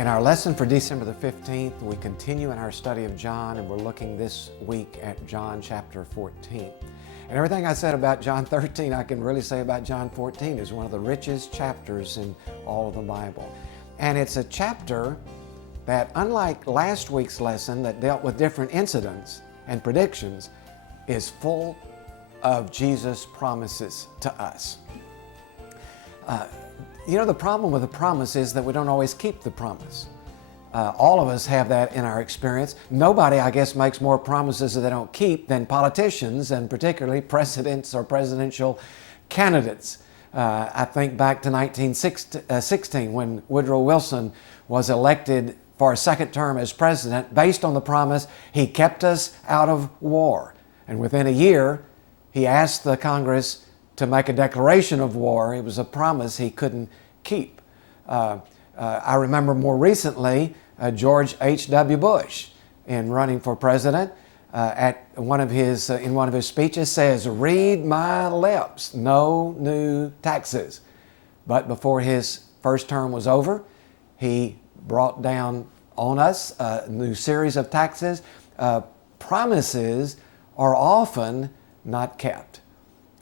In our lesson for December the 15th, we continue in our study of John, and we're looking this week at John chapter 14. And everything I said about John 13, I can really say about John 14. It's one of the richest chapters in all of the Bible. And it's a chapter that, unlike last week's lesson that dealt with different incidents and predictions, is full of Jesus' promises to us. The problem with the promise is that we don't always keep the promise. All of us have that in our experience. Nobody, I guess, makes more promises that they don't keep than politicians, and particularly presidents or presidential candidates. I think back to 1916 when Woodrow Wilson was elected for a second term as president based on the promise, he kept us out of war. And within a year, he asked the Congress to make a declaration of war. It was a promise he couldn't keep. I remember more recently George H.W. Bush, in running for president, in one of his speeches says, "Read my lips, no new taxes." But before his first term was over, he brought down on us a new series of taxes. Promises are often not kept.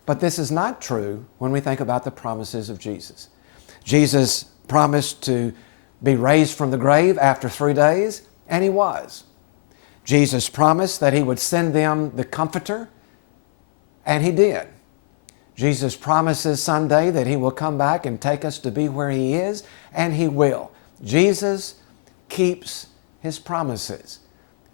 But this is not true when we think about the promises of Jesus. Jesus promised to be raised from the grave after 3 days, and He was. Jesus promised that He would send them the Comforter, and He did. Jesus promises someday that He will come back and take us to be where He is, and He will. Jesus keeps His promises.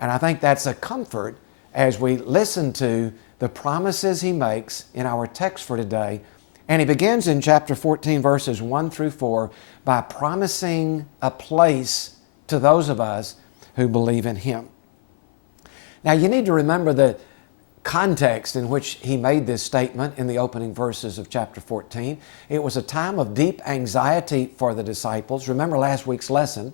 And I think that's a comfort as we listen to the promises He makes in our text for today. And He begins in chapter 14, verses 1 through 4, by promising a place to those of us who believe in Him. Now, you need to remember the context in which He made this statement in the opening verses of chapter 14. It was a time of deep anxiety for the disciples. Remember last week's lesson.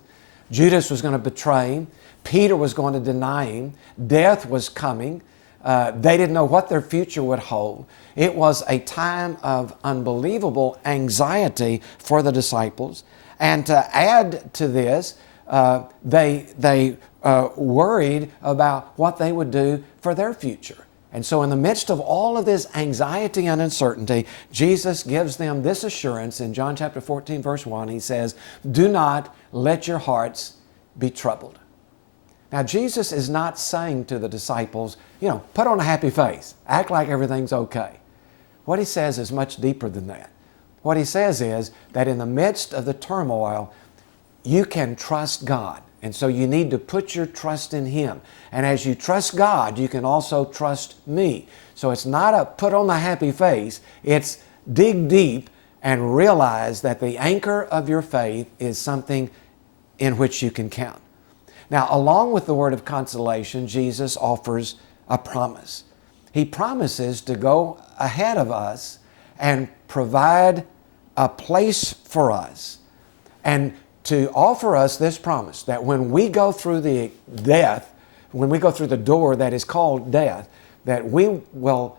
Judas was going to betray Him. Peter was going to deny Him. Death was coming. They didn't know what their future would hold. It was a time of unbelievable anxiety for the disciples. And to add to this, they worried about what they would do for their future. And so in the midst of all of this anxiety and uncertainty, Jesus gives them this assurance in John chapter 14, verse 1. He says, "Do not let your hearts be troubled." Now, Jesus is not saying to the disciples, put on a happy face, act like everything's okay. What He says is much deeper than that. What He says is that in the midst of the turmoil, you can trust God. And so you need to put your trust in Him. And as you trust God, you can also trust me. So it's not a put on the happy face, it's dig deep and realize that the anchor of your faith is something in which you can count. Now, along with the word of consolation, Jesus offers a promise. He promises to go ahead of us and provide a place for us, and to offer us this promise that when we go through the door that is called death, that we will